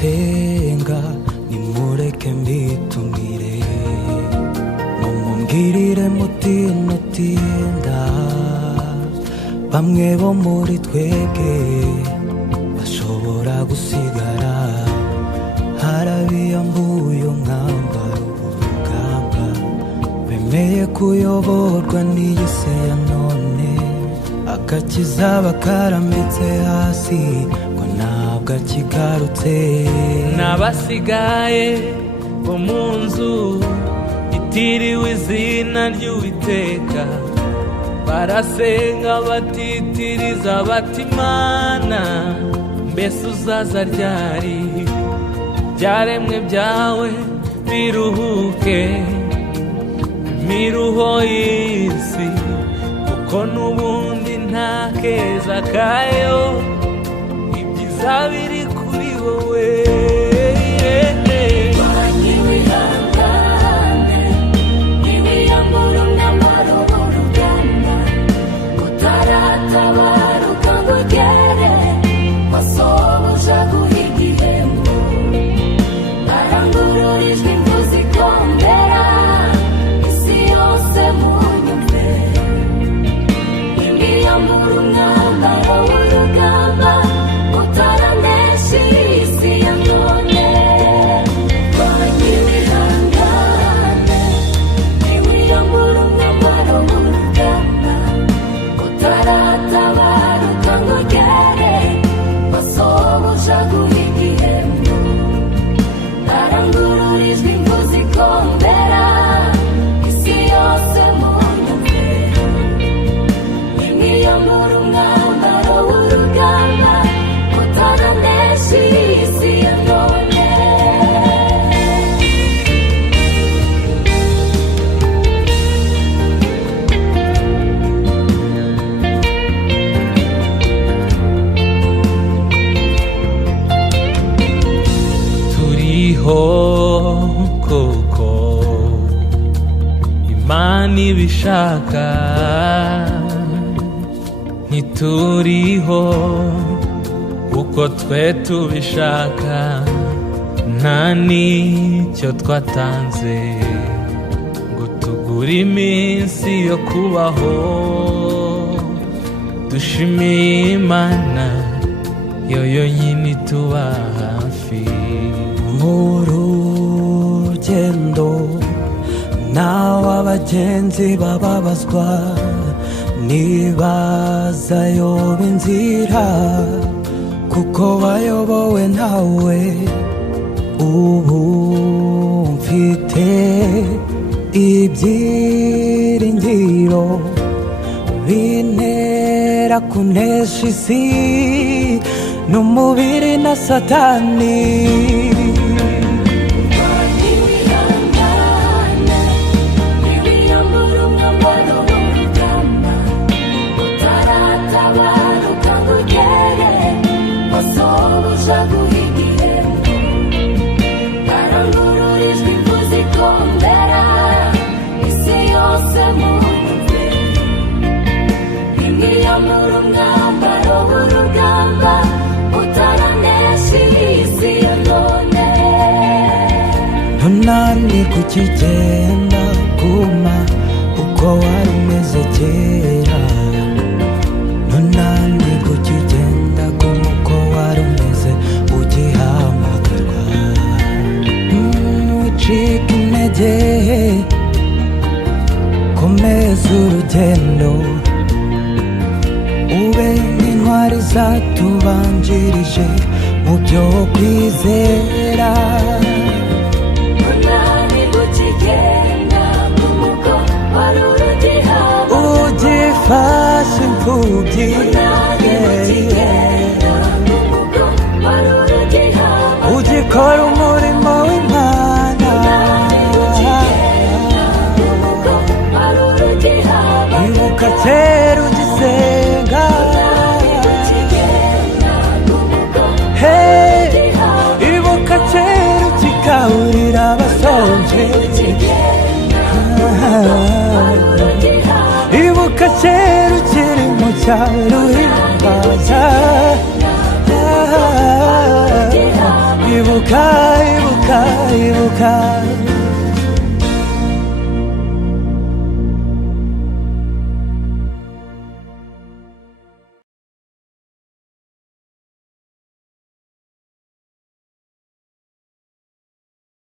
gusenga nimureke mbitumire mumumbwirire mutinutinda bamwe bo muri twebwe bashobora gusigara harabiyambuye umwambaro w'urugamba bemeye kuyoborwa n'iyi si ya none agakiza bakarambitse hasi ngo ntabwo akigarutse n'abasigaye bo mu nzu itiriwe izina ry'Uwiteka barasenga batitiriza bati Mana mbese uzaza ryari ibyaremwe byawe biruhuke imiruho y'isi kuko n'ubundi nta keza kayo ibyiza biri kuri wowe koko Imana ibishaka ntituriho uko twe tubishaka nta n'icyo twatanze ngo tugure iminsi yo kubaho dushimiye Imana yo yonyine ituba hafi urugendo nawe abagenzi bababazwa nibazayoba inzira kuko bayobowe nawe ubu mfite ibyiringiro bintera kunesha isi n'umubiri na satani ntunani kukigenda guma uko wari umeze kera ntunani kukigenda guma uko wari umeze ugihamagarwa wicika intege komeza urugendo ube nk'intwari zatubanjirije mu byo kwizera ugifashe imfubyi ugikora umurimo w'Imana ibuka kera ugisenga ibuka kera ukigaburira abasonje ibuka kera ukiri mu cyaro uhimbaza ibuka